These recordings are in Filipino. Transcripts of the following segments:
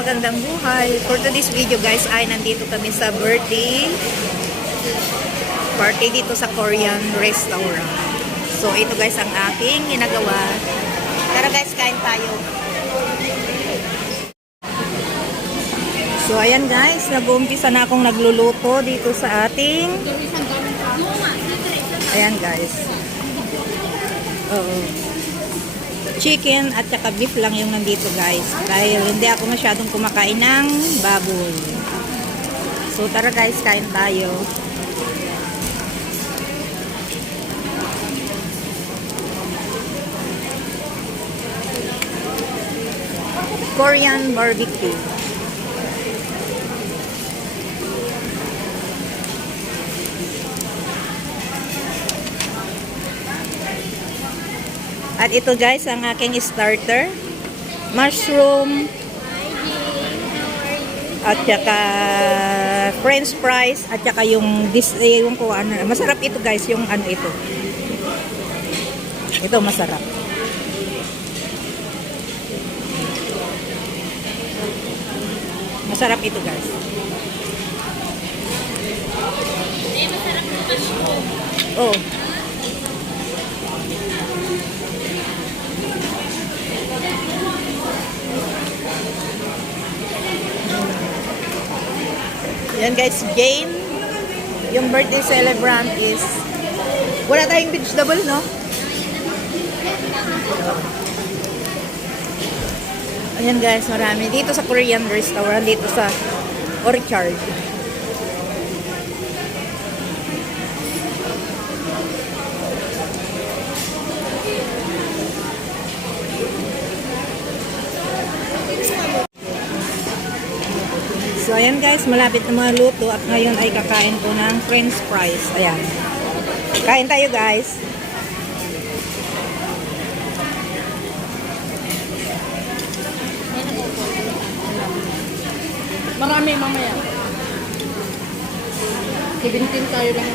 magandang buhay. For today's video guys ay nandito kami sa birthday party dito sa Korean restaurant. So ito guys ang aking ginagawa. Tara guys, kain tayo. So ayan guys, nag-uumpisa na akong nagluluto dito sa ating ayan guys. Oo. Chicken at saka beef lang yung nandito guys. Dahil hindi ako masyadong kumakain ng baboy. So tara guys, kain tayo. Korean barbecue. At ito guys, ang aking starter. Mushroom. At saka french fries. At saka yung ko ano. Masarap ito guys, yung ano ito. Ito masarap. Masarap ito guys. Masarap yung mushroom. Oh. Yan guys, Jane, yung birthday celebrant is wala tayong vegetable, no? Ayan guys, marami dito sa Korean restaurant, dito sa Orchard. So, ayan guys, malapit na mga luto at ngayon ay kakain ko ng french fries. Ayan. Kain tayo guys. Marami mamaya. 17 tayo lang.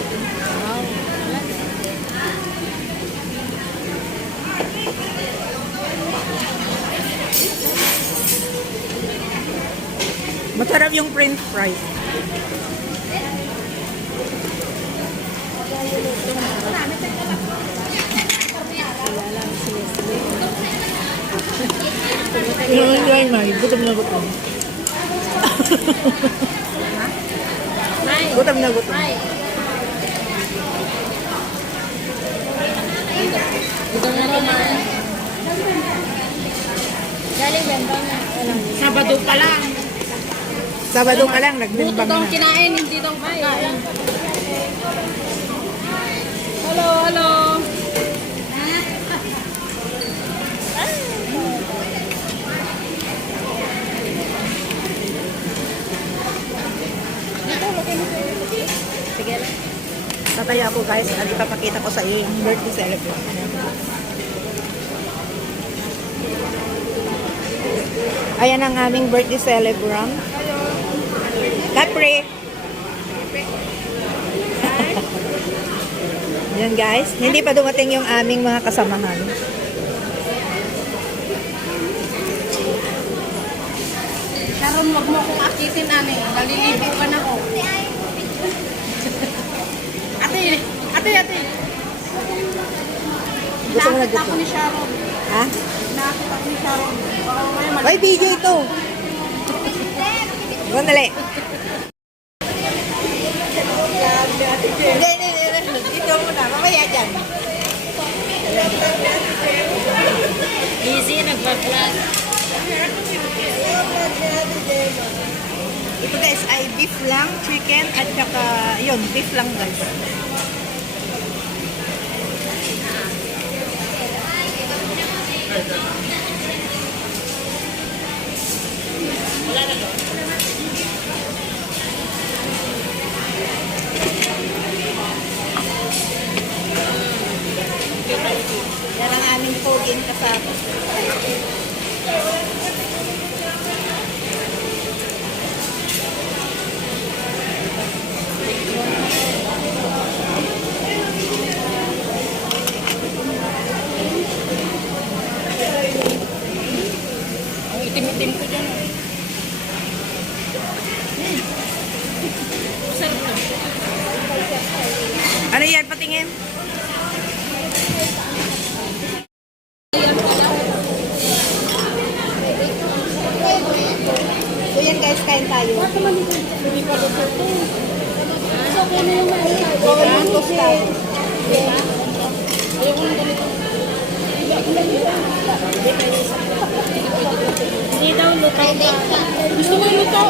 Wow. Masarap yung french fries. Ay, may. Gutom na gutom. Gutom na gutom. Gutom na kumain. Galing bentang na. Sabado pa lang. Sabado ka lang, nagbimbang Buto na. kinain, hindi daw kain. Hello, hello. Sige lang. Tataya ako guys at ipapakita ko sa iyo yung birthday celebrant. Ayan ang aming birthday celebrant. Kapre! Yan guys. Hindi pa dumating yung aming mga kasamahan. Sharon, wag mo akong akitin, ane. Nalilibukan ako. Ate. Gusto mo na Nakakita gusto? ko ni Sharon. Ha? Nakakita ko ni Sharon. Ay, video ito! Sandali. Hindi. Dito muna. Mamaya dyan. Easy, nagpa-vlog. Ito guys ay beef lang, chicken, at saka, yun, beef lang guys. Yan ang aming poging kasama. Itim-itim ko dyan. tingin. So yan guys, kain tayo. Okay yung tostado. Hindi daw luto pa. Gusto mo yung luto?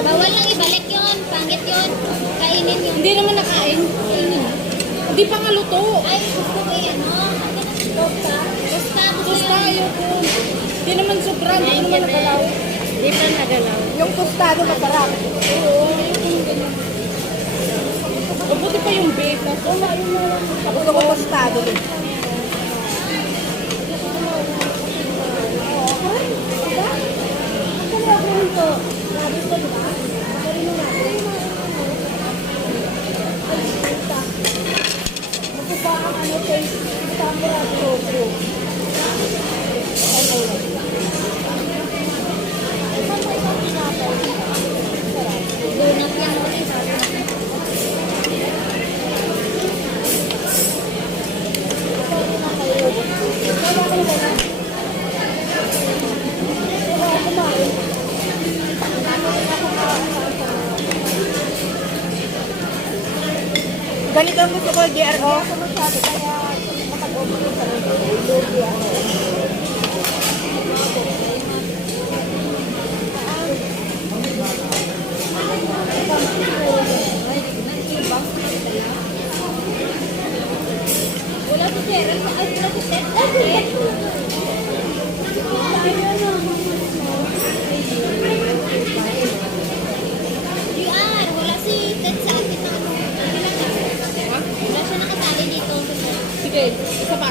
Bawal lang ibalik yun. Pangit yun. Kainin yun. Hindi naman nakain. Hindi pa nga luto. Ay, gusto ko yan. Tosta. Tosta. Gusto ayoko. Hindi naman sobra. Hindi naman nagalaw. Hindi pa nagalaw. Yung tostado masarap. Oo. Mabuti pa yung bake. Gusto ko tostado din. Donut lang. Ganito ang gusto ko, GRO. Wala si Sarah. Ay, wala si Sarah. GR, wala si Ted sa atin na ano. Wala siya nakasali dito. Sige, isa pa.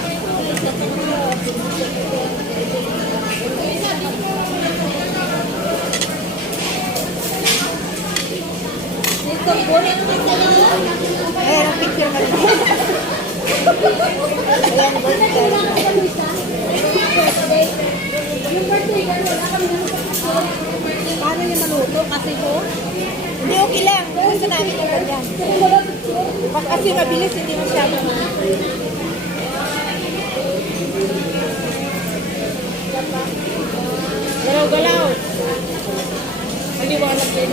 Ayan, ang picture na rin. Ayan, birthday. Paano niya maluto? Kasi ko? Hindi, okay lang. Gusto namin yung ganyan. Kasi mabilis, hindi masyado. Galaw-galaw. Maliwanag din.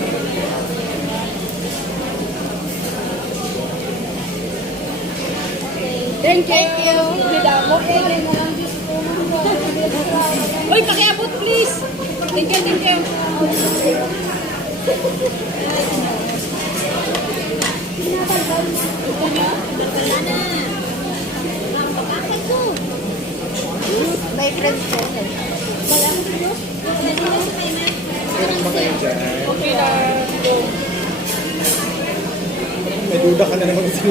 Thank you. Uy, pakiabot please. Thank you, thank you. My friends ko. Okay lang. Go. May duda ka na naman sa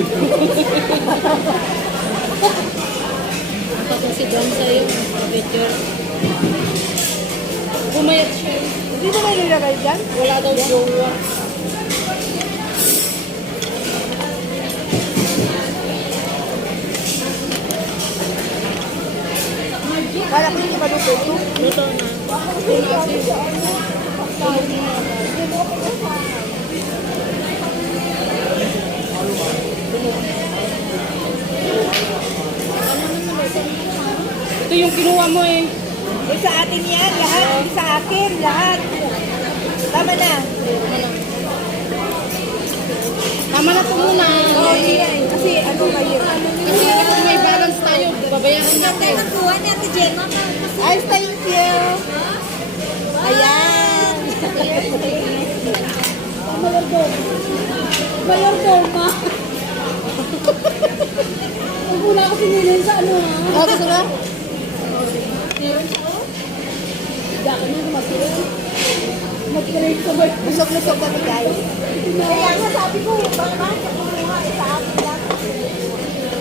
Ako si Don sa'yo. Picture. Pumayat siya. Hindi na may nilagay dyan? Wala daw jowa. Kala ko hindi maluto ito. Luto na. Ito yung kinuha mo eh. Eh, sa atin yan, lahat. Hindi sa akin, lahat. Tama na. Tama na ito muna. Oo, hindi na eh. Kasi ano kayo. Kasi kung may balance tayo, babayaran natin. Nakuha ni Ate Gemma. Ay, thank you. Ayan. Mayordoma. Ang wala ko sinilin sa ano ha. Oh, gusto na? Dakan na mag-create. Mag-create ka ba? Busog-lusog kami, guys. Kaya nga sabi ko, baka kumuha sa akin lang.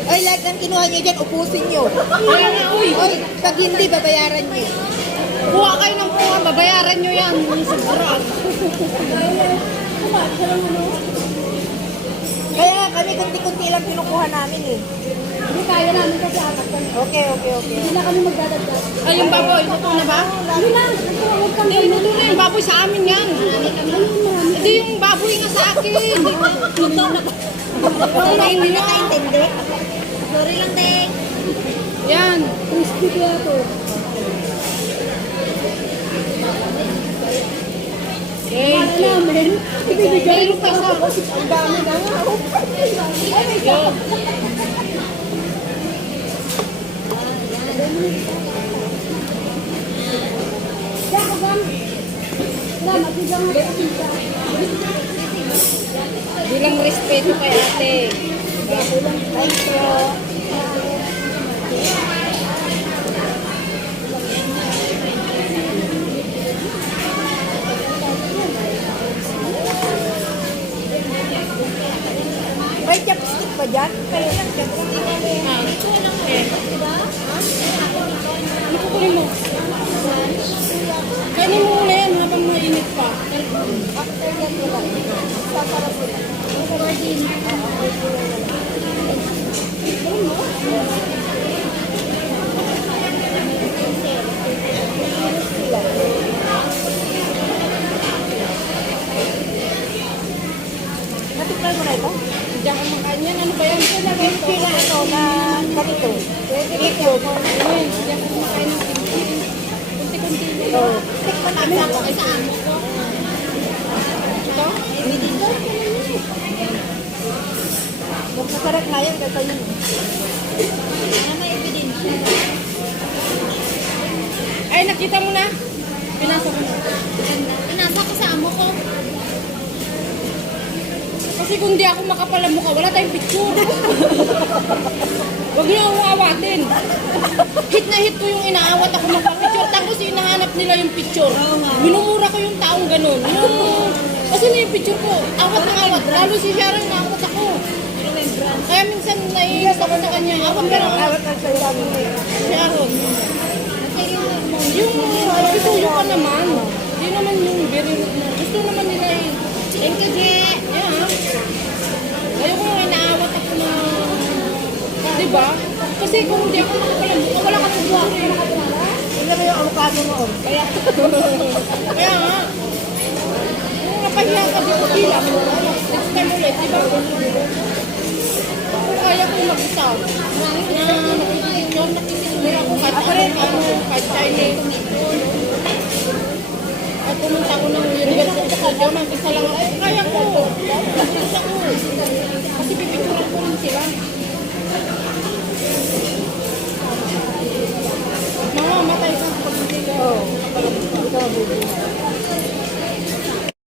Ay, lahat ng kinuha nyo dyan, upusin nyo. Kaya nga, uy. Oy, pag hindi, babayaran nyo. Kuha kayo ng kuha, babayaran nyo yan. Sobra. Kaya kami kunti-kunti lang kinukuha namin eh. Hindi kaya namin kasi apat kami. Okay. Hindi na kami magdadagdag. Ay, yung baboy, luto na ba? Hindi na. Huwag kang ganyan. Luto na yung baboy sa amin yan. Hindi yung baboy nga sa akin. Luto na ba? Hindi na kaintindi. Sorry lang, Dek. Yan. Crispy kaya to. Thank you. Ibibigay pa sa ang dami na nga. Yun. Bilang respeto kay ate. Thank you. May chopstick pa dyan? Kaya lang chopstick. Ano kukunin mo? Kainin mo muna yan habang mainit pa. After yan wala. Sasarap sila. Natikman mo na ito? Hindi ako makain yan. Ano ba yan? Pila ito na ganito. Ito. Ay, hindi ako makain ng kimchi. Kunti-kunti na yun. Oh. Tikman namin ako. Ito? Kung masarap na yan, kasi yun. Ay, nakita mo na. Pinasa ko na. Pinasa ko sa amo ko. Kasi kung di ako makapal ang mukha, wala tayong picture. Huwag niyo akong awatin. Hit na hit ko yung inaawat ako magpa-picture. Tapos hinahanap nila yung picture. Minumura ko yung taong ganun. Kasi na yung picture ko, awat ng awat. Lalo si Sharon, naawat ako. Kaya minsan naiinis ako sa kanya. Awat ka lang. Awat ang sayo Sharon. Yung pituyo ka naman. Hindi naman yung very rude na. Gusto naman nila eh. Thank you, Je. Yeah. Ayoko nga inaawat ako na, di ba? Kasi kung hindi ako makapalamuka, wala ka ng buwan. Tingnan mo yung avocado noon. Kaya nga, kung napahiya ka, di ko pila mo. Next time ulit, di ba? Kung kaya ko mag-isa, na nakikipicture ako kahit Chinese. At pumunta ko ng Universal Studio, mag-isa lang ako. Kaya ko. Mag-isa ko. Kasi pipicturean ko rin sila.